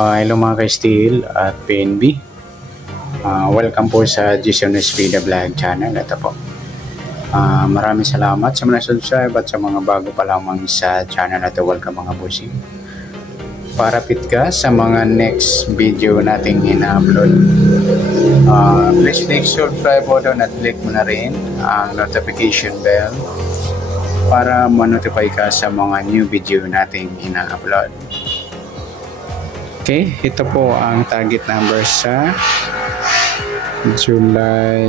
Hello mga ka-Steel at PNB. Welcome po sa Jason Espida Vlog channel. Ito po. Maraming salamat sa mga subscribe at sa mga bago pa lamang sa channel na ito. Welcome mga bossing. Para fit ka sa mga next video nating ina-upload. Please click subscribe po doon at click mo na rin ang notification bell para ma-notify ka sa mga new video nating ina-upload. Okay, ito po ang target number sa July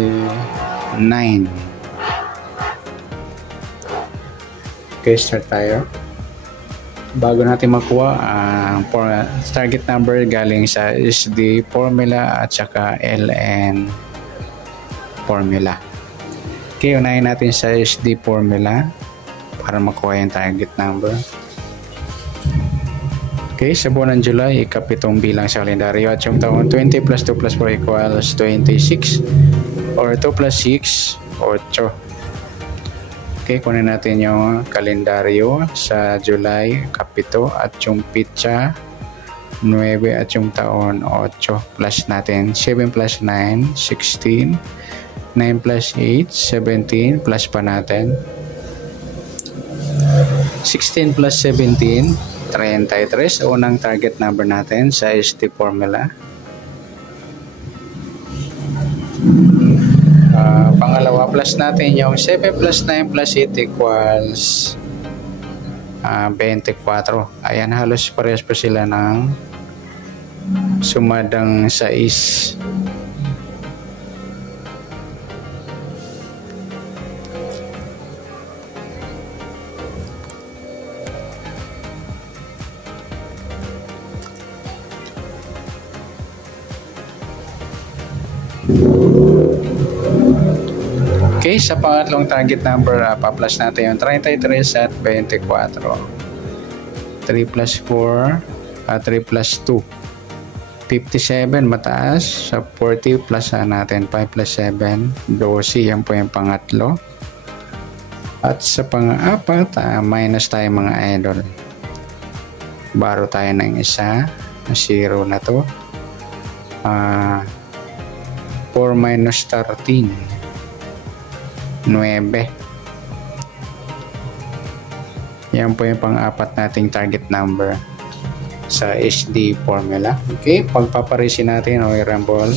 9. Okay, start tayo. Bago natin makuha ang target number galing sa SD formula at saka LN formula. Okay, unahin natin sa SD formula para makuha yung target number. Okay, sa buwan ng July, ikapitong bilang sa kalendaryo at yung taon 20 plus 2 plus 4 equals 26 or 2 plus 6, 8. Okay, kunin natin yung kalendaryo sa July, kapito at yung pitsa 9 at yung taon 8 plus natin 7 plus 9, 16, 9 plus 8, 17 plus pa natin 16 plus 17, 33, unang target number natin sa SD formula. Pangalawa, plus natin yung 7 plus 9 plus 8 equals 24. Ayan, halos parehas pa sila ng sumadang 6. Okay, sa pangatlong target number, pa-plus natin yung 33 at 24. 3 plus 4, 3 plus 2. 57, mataas. Sa 40 plus natin 5 plus 7, 12. Yan po yung pangatlo. At sa pang-apat, minus tayo mga idol. Baro tayo ng isa. 0 na to. 4 minus 13. 9. Yan po yung pang-apat nating target number sa SD formula. Okay, pagpaparisin natin o i-rumble.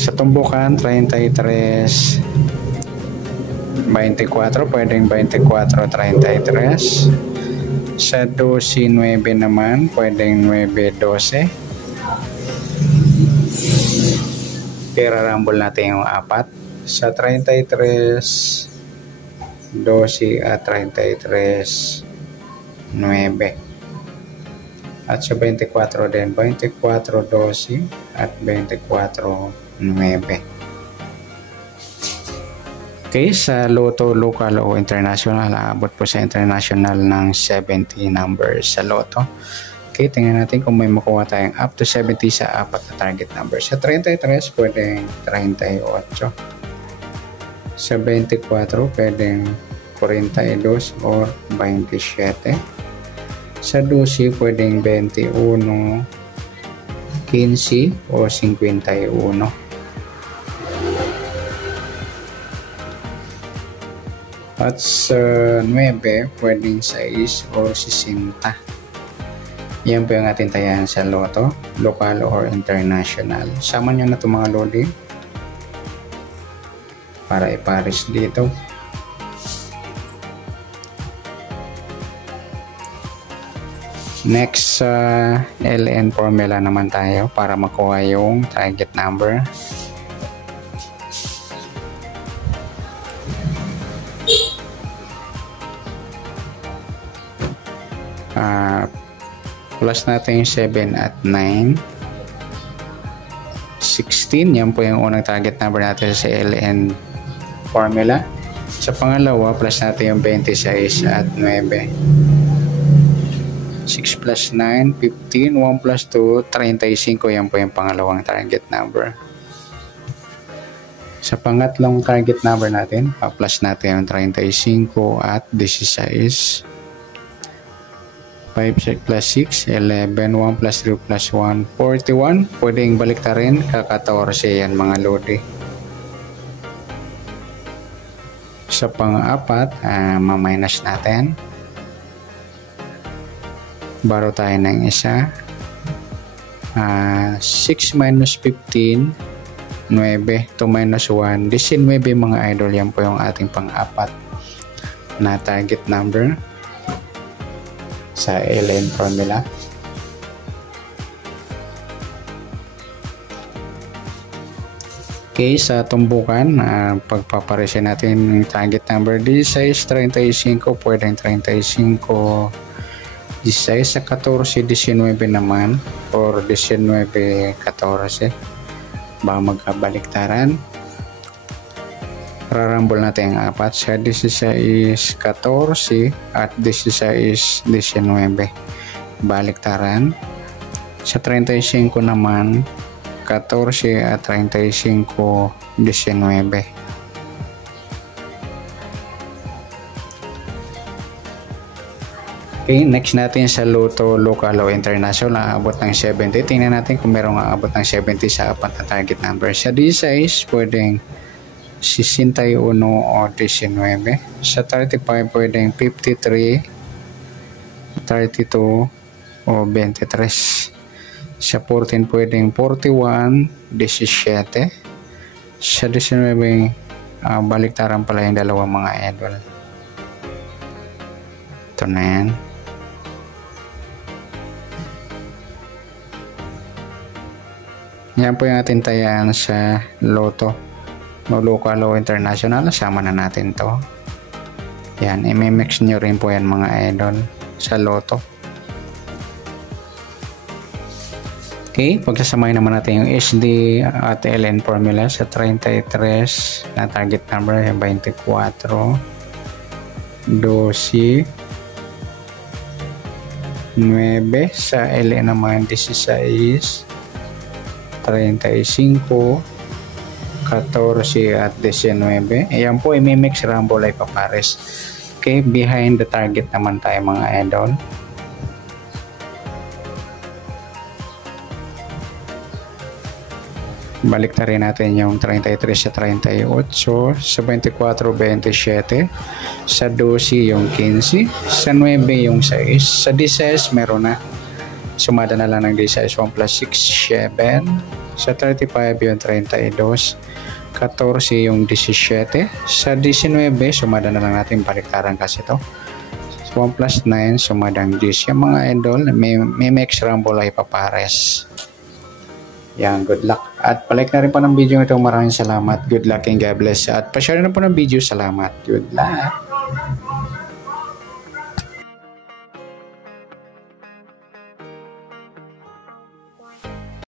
Sa tumbukan 33, 24, pwedeng 24, 33. Sa 12, 9 naman, pwedeng 9, 12. Pero rumble natin yung 4. Sa 33, 12 at 33, 9. At sa 24 din, 24, 12 at 24, 9. Okay, sa Lotto, local o international, aabot po sa international ng 70 numbers sa Lotto. Okay, tingnan natin kung may makuha tayong up to 70 sa apat na target number. Sa 33, pwedeng 38. Sa 24, pwedeng 42 or 27. Sa 12, pwedeng 21, 15 o 51. At sa 9, pwedeng 6 o 60. Yan po yung ating tayahan sa Lotto, local or international. Sama nyo na itong mga lodi para iparis dito. Next, LN formula naman tayo para makuha yung target number. Plus natin yung 7 at 9. 16, yan po yung unang target number natin sa LN formula. Sa pangalawa, plus natin yung 26 at 9. 6 plus 9, 15, 1 plus 2, 35. Yan po yung pangalawang target number. Sa pangatlong target number natin, pa-plus natin yung 35 at 16. 5 plus 6, 11, 1 plus 3 plus 1, 41. Pwedeng baliktarin, ka-14 yan mga lodi. Sa pang-apat, ma-minus natin. Baro tayo ng isa. 6 minus 15, 9, 2 minus 1, 19 mga idol. Yan po yung ating pang-apat na target number sa LN formula. Okay, sa tumbukan, pagpaparesin natin yung target number 16, 35, pwedeng 35, 16 sa 14, 19 naman, or 19, 14, ba magkabaliktaran. Rarambol natin ang apat sa 16, 14 at 16, 19. Baliktaran. Sa 35 naman, 14 at 35, 19. Okay, next natin sa Lotto Local o International, aabot ng 70. Tingnan natin kung merong aabot ng 70 sa apat na target number. Sa 16, pwedeng 61 o 19. Sa 35, pwedeng 53, 32 o 23. Sa 14, pwedeng 41, 17. Sa 19, baliktaran pala yung dalawang mga idol. Ito na yan. Yan po yung ating tayaan sa Lotto o Local o International. Sama na natin to. Yan, i-mix nyo rin po yan mga idol sa Lotto. Okay, pagsasamahin naman natin yung SD at LN formula sa 33 na target number, 24, 12, 9, sa LN naman 16, 35, 14 at 19. Ayan po, i-mix rumble ay papares. Okay, behind the target naman tayo mga idol. Baliktarin natin yung 33 sa 38, sa 24, 27, sa 12 yung 15, sa 9 yung 6, sa 16 meron na. Sumada na lang ng 16, 1 plus 6, 7, sa 35 yung 32, 14 yung 17, sa 19 sumada na lang natin, baliktaran kasi to. 1 plus 9 sumadang 10. Yung mga idol, may mix rumble ay papares. Yan, good luck. At palike na rin po ng video ito. Maraming salamat. Good luck and God bless. At pa-share na po ng video. Salamat. Good luck.